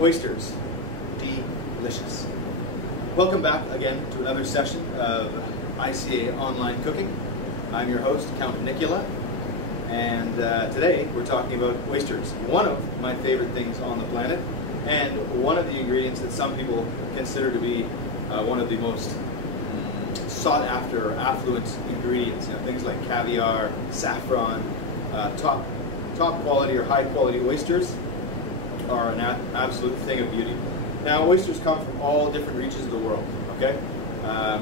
Oysters. Delicious. Welcome back again to another session of ICA Online Cooking. I'm your host, Count Nicula, and today we're talking about oysters, one of my favorite things on the planet, and one of the ingredients that some people consider to be one of the most sought after or affluent ingredients. You know, things like caviar, saffron, top quality or high quality oysters are an absolute thing of beauty. Now, oysters come from all different regions of the world, okay?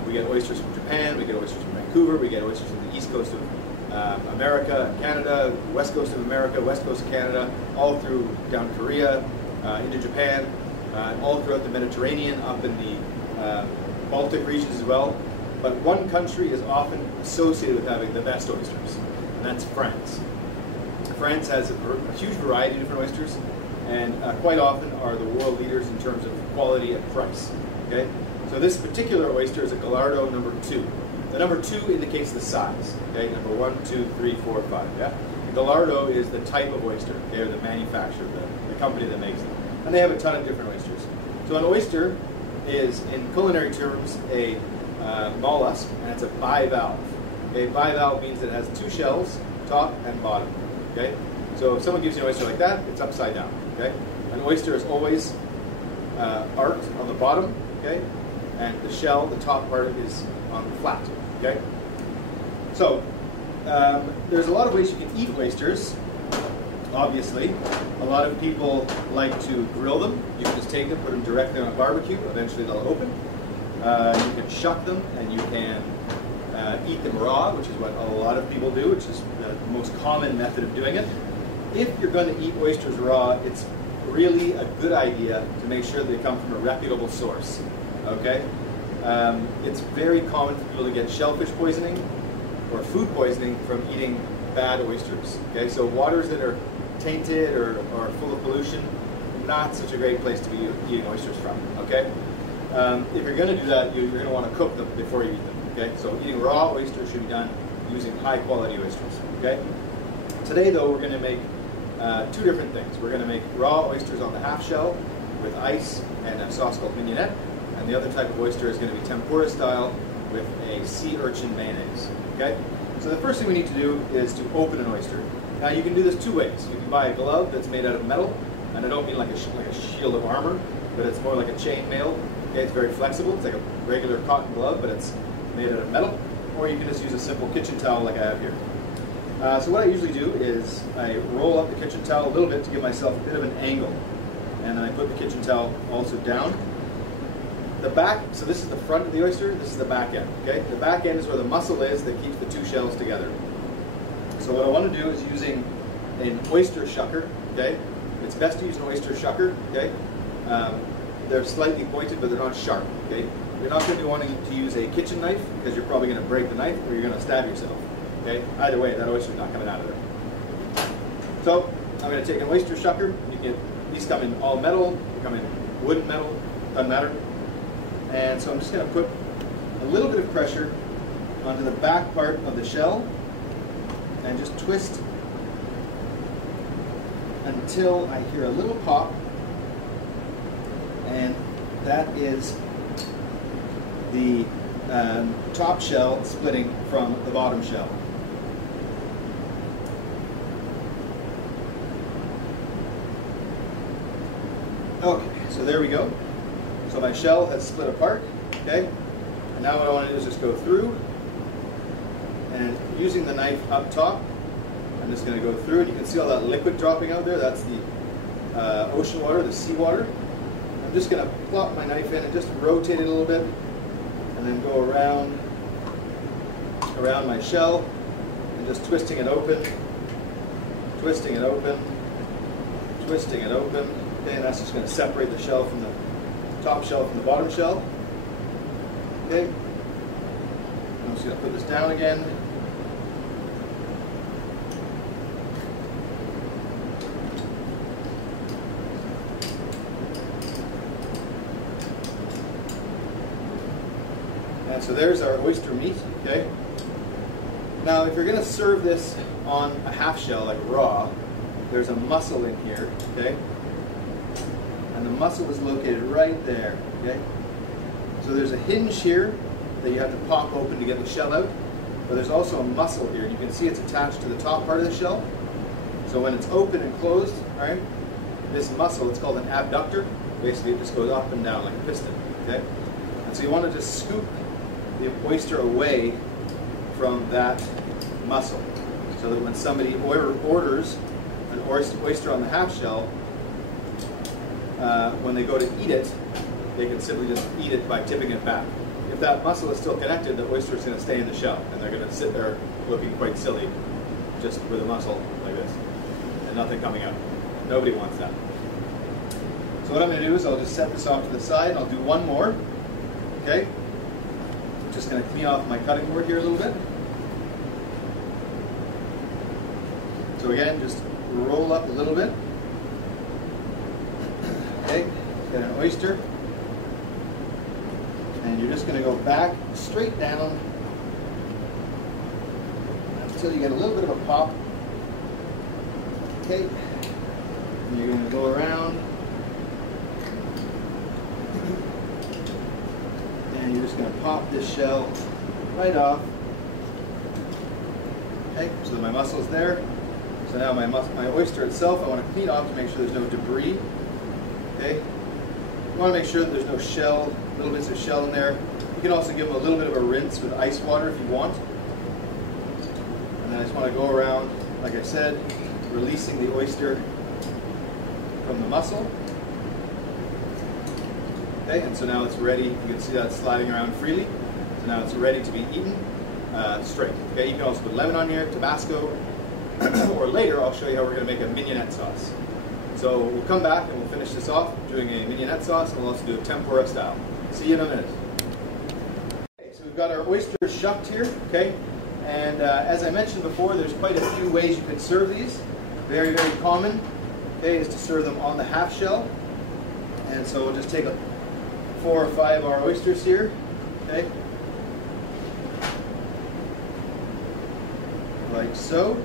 We get oysters from Japan, we get oysters from Vancouver, we get oysters from the east coast of America, Canada, west coast of America, west coast of Canada, all through down Korea, into Japan, all throughout the Mediterranean, up in the Baltic regions as well. But one country is often associated with having the best oysters, and that's France. France has a huge variety of different oysters, and quite often are the world leaders in terms of quality and price. Okay, so this particular oyster is a Gallardo number 2. The number 2 indicates the size. Okay, number 1, 2, 3, 4, 5. Yeah, the Gallardo is the type of oyster. Okay, or the manufacturer, the company that makes them, and they have a ton of different oysters. So an oyster is, in culinary terms, a mollusk, and it's a bivalve. Okay, bivalve means it has 2 shells, top and bottom. Okay, so if someone gives you an oyster like that, it's upside down. Okay, an oyster is always arced on the bottom. Okay, and the shell, the top part, is on the flat. Okay, so there's a lot of ways you can eat oysters. Obviously, a lot of people like to grill them. You can just take them, put them directly on a barbecue. Eventually, they'll open. You can shuck them, and you can eat them raw, which is what a lot of people do, which is the most common method of doing it. If you're going to eat oysters raw, it's really a good idea to make sure they come from a reputable source. Okay? It's very common for people to get shellfish poisoning or food poisoning from eating bad oysters. Okay? So waters that are tainted or full of pollution, not such a great place to be eating oysters from. Okay? If you're going to do that, you're going to want to cook them before you eat them. Okay? So eating raw oysters should be done using high quality oysters. Okay? Today, though, we're going to make 2 different things. We're going to make raw oysters on the half shell with ice and a sauce called mignonette, and the other type of oyster is going to be tempura style with a sea urchin mayonnaise. Okay? So the first thing we need to do is to open an oyster. Now you can do this 2 ways. You can buy a glove that's made out of metal, and I don't mean like a shield of armor, but it's more like a chain mail. Okay, it's very flexible. It's like a regular cotton glove, but it's made out of metal. Or you can just use a simple kitchen towel like I have here. So what I usually do is I roll up the kitchen towel a little bit to give myself a bit of an angle. And then I put the kitchen towel also down. The back, so this is the front of the oyster, this is the back end. Okay? The back end is where the muscle is that keeps the 2 shells together. So what I want to do is using an oyster shucker. Okay? It's best to use an oyster shucker. Okay? They're slightly pointed, but they're not sharp. Okay? You're not going to be wanting to use a kitchen knife because you're probably going to break the knife or you're going to stab yourself. Okay? Either way, that oyster's not coming out of there. So I'm going to take an oyster shucker. These come in all metal, they come in wood, metal, doesn't matter. And so I'm just going to put a little bit of pressure onto the back part of the shell and just twist until I hear a little pop, and that is the top shell splitting from the bottom shell. Okay, so there we go. So my shell has split apart, okay? And now what I want to do is just go through, and using the knife up top, I'm just going to go through, and you can see all that liquid dropping out there. That's the ocean water, the sea water. I'm just going to plop my knife in and just rotate it a little bit, and then go around my shell, and just twisting it open, twisting it open, twisting it open. Okay, and that's just going to separate the shell from the top shell from the bottom shell. Okay, I'm just going to put this down again. And so there's our oyster meat. Okay. Now, if you're going to serve this on a half shell, like raw, there's a muscle in here. Okay. And the muscle is located right there, okay? So there's a hinge here that you have to pop open to get the shell out, but there's also a muscle here, and you can see it's attached to the top part of the shell. So when it's open and closed, all right, this muscle, it's called an abductor. Basically, it just goes up and down like a piston, okay? And so you want to just scoop the oyster away from that muscle, so that when somebody orders an oyster on the half shell, when they go to eat it, they can simply just eat it by tipping it back. If that muscle is still connected, the oyster is going to stay in the shell, and they're going to sit there looking quite silly, just with a muscle like this, and nothing coming out. Nobody wants that. So what I'm going to do is I'll just set this off to the side, and I'll do one more, okay? I'm just going to clean off my cutting board here a little bit. So again, just roll up a little bit. Okay, get an oyster. And you're just going to go back straight down until you get a little bit of a pop. Okay, and you're going to go around. And you're just going to pop this shell right off. Okay, so my muscle's there. So now my oyster itself, I want to clean off to make sure there's no debris. Okay, you want to make sure that there's no shell, little bits of shell in there. You can also give them a little bit of a rinse with ice water if you want. And then I just want to go around, like I said, releasing the oyster from the muscle. Okay, and so now it's ready. You can see that sliding around freely. So now it's ready to be eaten straight. Okay, you can also put lemon on here, Tabasco, or later I'll show you how we're going to make a mignonette sauce. So we'll come back and we'll finish this off doing a mignonette sauce, and we'll also do a tempura style. See you in a minute. Okay, so we've got our oysters shucked here, okay? And as I mentioned before, there's quite a few ways you can serve these. Very, very common, okay, is to serve them on the half shell. And so we'll just take 4 or 5 of our oysters here, okay? Like so.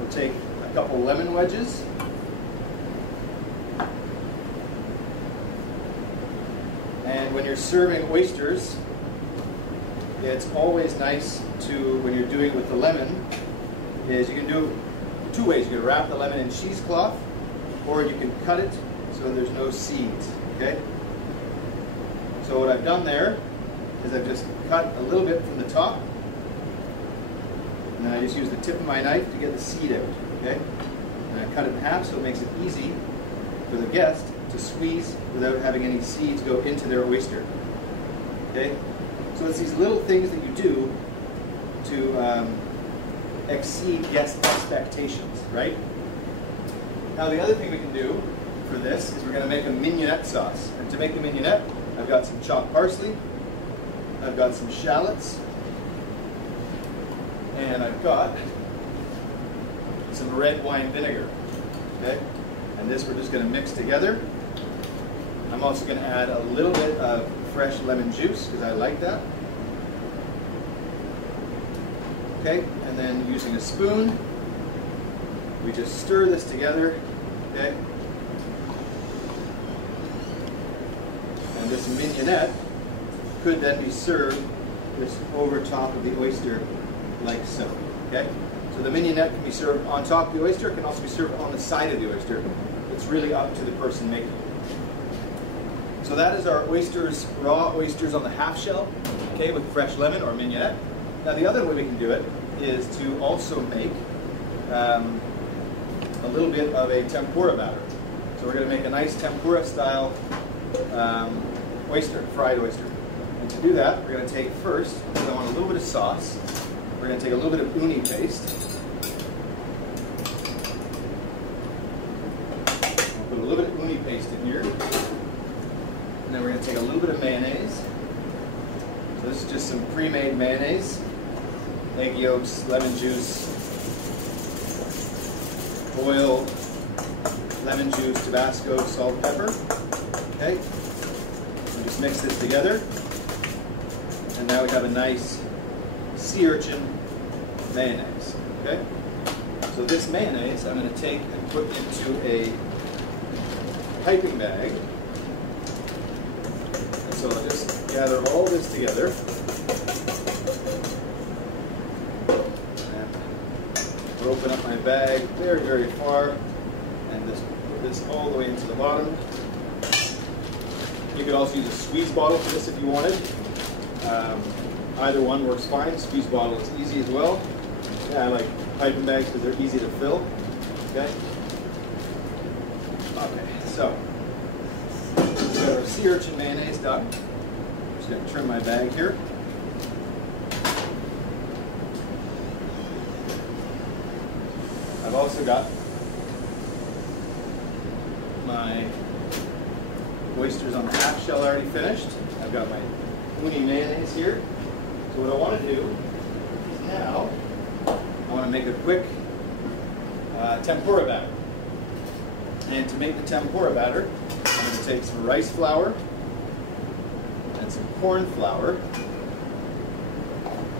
We'll take a couple lemon wedges. And when you're serving oysters, it's always nice to, when you're doing it with the lemon, is you can do it 2 ways. You can wrap the lemon in cheesecloth, or you can cut it so there's no seeds, okay? So what I've done there is I've just cut a little bit from the top, and then I just use the tip of my knife to get the seed out, okay? And I cut it in half so it makes it easy for the guest to squeeze without having any seeds go into their oyster, okay? So it's these little things that you do to exceed guest expectations, right? Now the other thing we can do for this is we're going to make a mignonette sauce. And to make the mignonette, I've got some chopped parsley, I've got some shallots, and I've got some red wine vinegar, okay? And this we're just going to mix together. I'm also going to add a little bit of fresh lemon juice because I like that. Okay, and then using a spoon, we just stir this together, okay? And this mignonette could then be served just over top of the oyster like so, okay? So the mignonette can be served on top of the oyster, it can also be served on the side of the oyster. It's really up to the person making it. So that is our oysters, raw oysters on the half shell, okay, with fresh lemon or mignonette. Now the other way we can do it is to also make a little bit of a tempura batter. So we're going to make a nice tempura style oyster, fried oyster. And to do that, we're going to take first, because I want a little bit of sauce, we're going to take a little bit of uni paste. We'll put a little bit of uni paste in here. And then we're going to take a little bit of mayonnaise. So this is just some pre-made mayonnaise. Egg yolks, lemon juice, oil, lemon juice, Tabasco, salt, pepper. Okay? So just mix this together. And now we have a nice sea urchin mayonnaise. Okay? So this mayonnaise I'm going to take and put into a piping bag. So I'll just gather all this together. And open up my bag very, very far. And just put this all the way into the bottom. You could also use a squeeze bottle for this if you wanted. Either one works fine. Squeeze bottle is easy as well. Yeah, I like piping bags because they're easy to fill. Okay. Okay, so we've got our sea urchin mayonnaise done. I'm just going to trim my bag here. I've also got my oysters on the half shell already finished. I've got my uni mayonnaise here. So what I want to do is now I want to make a quick tempura batter. And to make the tempura batter, I'm going to take some rice flour and some corn flour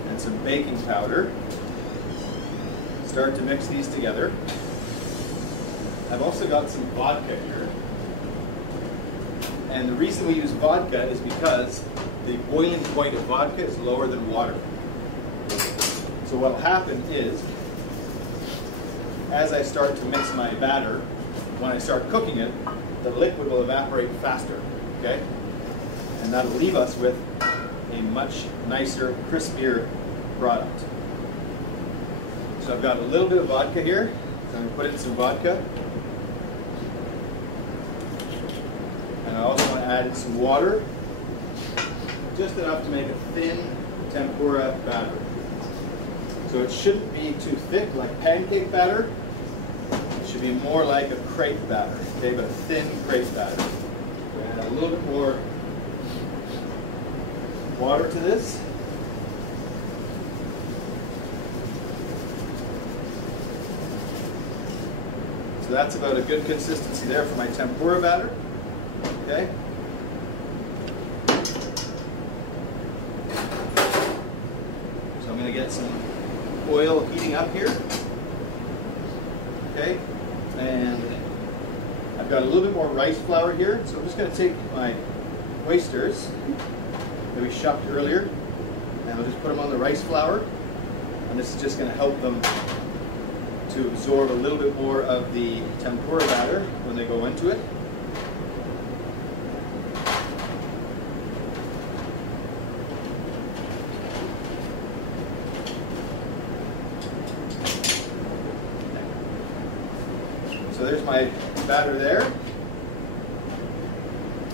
and some baking powder. Start to mix these together. I've also got some vodka here. And the reason we use vodka is because the boiling point of vodka is lower than water. So what will happen is, as I start to mix my batter, when I start cooking it, the liquid will evaporate faster, okay? And that'll leave us with a much nicer, crispier product. So I've got a little bit of vodka here, so I'm going to put in some vodka. And I also want to add in some water, just enough to make a thin tempura batter. So it shouldn't be too thick like pancake batter. It should be more like a crepe batter, okay, but a thin crepe batter. So add a little bit more water to this. So that's about a good consistency there for my tempura batter. Okay. So I'm going to get some oil heating up here. Okay. And I've got a little bit more rice flour here. So I'm just going to take my oysters that we shucked earlier, and I'll just put them on the rice flour. And this is just going to help them to absorb a little bit more of the tempura batter when they go into it. So there's my batter there.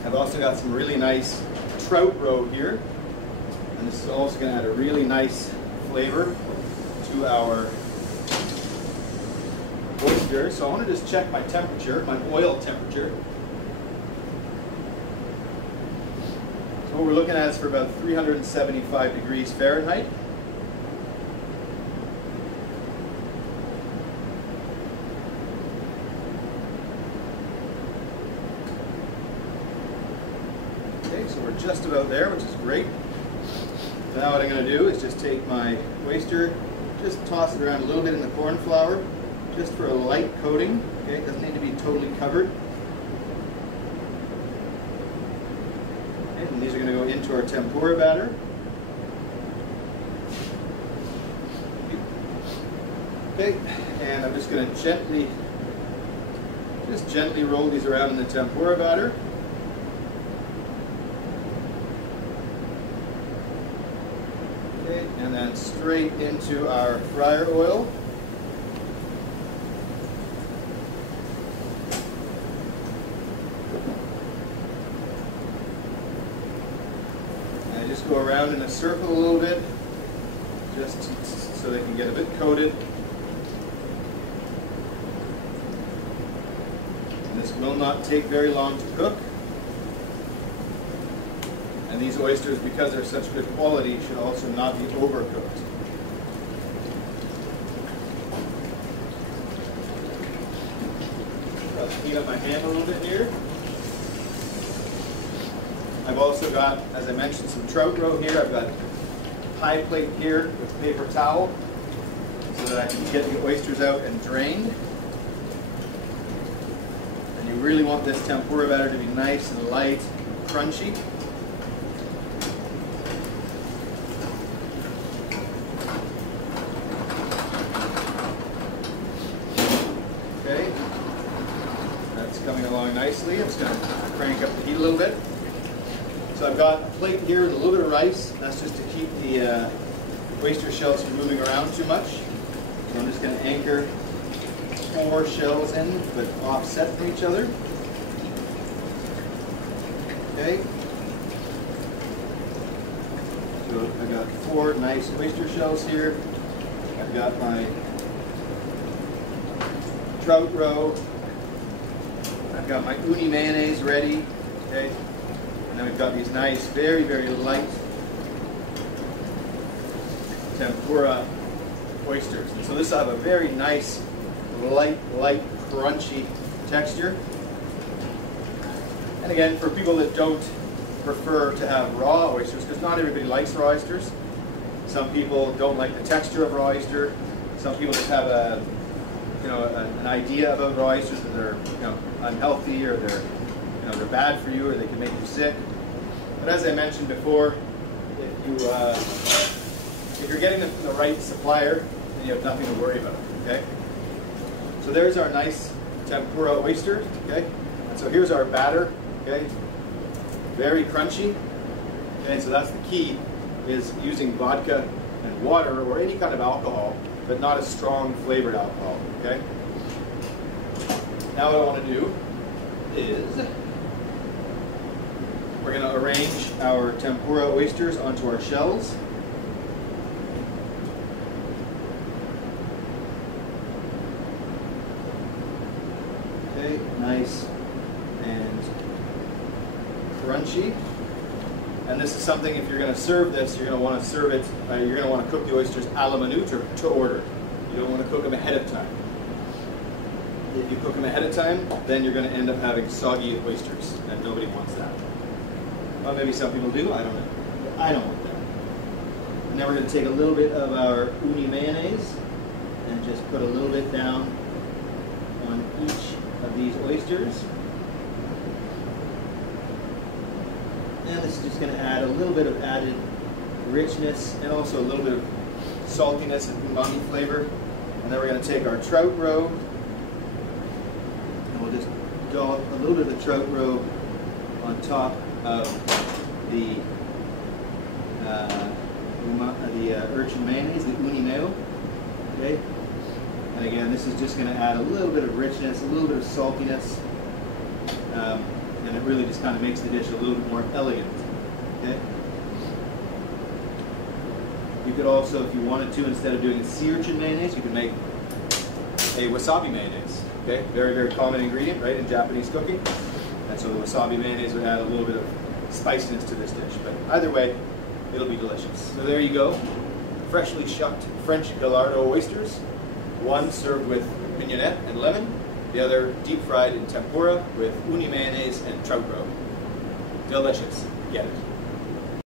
I've also got some really nice trout roe here, and this is also going to add a really nice flavor to our oysters. So I want to just check my temperature, my oil temperature. So what we're looking at is for about 375 degrees Fahrenheit. Okay, so we're just about there, which is great. So now what I'm going to do is just take my oyster, just toss it around a little bit in the corn flour, just for a light coating. Okay, it doesn't need to be totally covered. Okay, and these are going to go into our tempura batter. Okay, and I'm just going to gently roll these around in the tempura batter. Okay, and then straight into our fryer oil. And just go around in a circle a little bit, just so they can get a bit coated. And this will not take very long to cook. And these oysters, because they're such good quality, should also not be overcooked. I'll clean up my hand a little bit here. I've also got, as I mentioned, some trout roe here. I've got a pie plate here with paper towel so that I can get the oysters out and drained. And you really want this tempura batter to be nice and light and crunchy. nicely. I'm just going to crank up the heat a little bit. So I've got a plate here with a little bit of rice. That's just to keep the oyster shells from moving around too much. So I'm just going to anchor 4 shells in, but offset from each other. Okay. So I've got 4 nice oyster shells here. I've got my trout roe. I've got my uni mayonnaise ready. Okay. And then we've got these nice, very, very light tempura oysters. And so this will have a very nice, light, crunchy texture. And again, for people that don't prefer to have raw oysters, because not everybody likes raw oysters. Some people don't like the texture of raw oyster. Some people just have a, an idea about raw oysters that they're, unhealthy, or they're bad for you, or they can make you sick. But as I mentioned before, if you're getting them from the right supplier, then you have nothing to worry about. Okay. So there's our nice tempura oysters. Okay. And so here's our batter. Okay. Very crunchy. Okay. So that's the key, is using vodka and water or any kind of alcohol, but not a strong flavored alcohol. Okay. Now what I want to do is we're going to arrange our tempura oysters onto our shells. Okay, nice and crunchy. And this is something, if you're going to serve this, you're going to want to serve it, you're going to want to cook the oysters a la minute, or to order. You don't want to cook them ahead of time. If you cook them ahead of time, then you're going to end up having soggy oysters, and nobody wants that. Well, maybe some people do, I don't know. But I don't want that. And then we're going to take a little bit of our uni mayonnaise and just put a little bit down on each of these oysters. And this is just going to add a little bit of added richness and also a little bit of saltiness and umami flavor. And then we're going to take our trout roe, and we'll just dollop a little bit of the trout roe on top of the urchin mayonnaise, the uni mayo. Okay. And again, this is just going to add a little bit of richness, a little bit of saltiness, and it really just kind of makes the dish a little bit more elegant. Okay. You could also, if you wanted to, instead of doing a sea urchin mayonnaise, you could make a wasabi mayonnaise. Okay, very, very common ingredient, right, in Japanese cooking. And so the wasabi mayonnaise would add a little bit of spiciness to this dish. But either way, it'll be delicious. So there you go, freshly shucked French Gallardo oysters. One served with mignonette and lemon, the other deep fried in tempura with uni mayonnaise and trout roe. Delicious. Get it.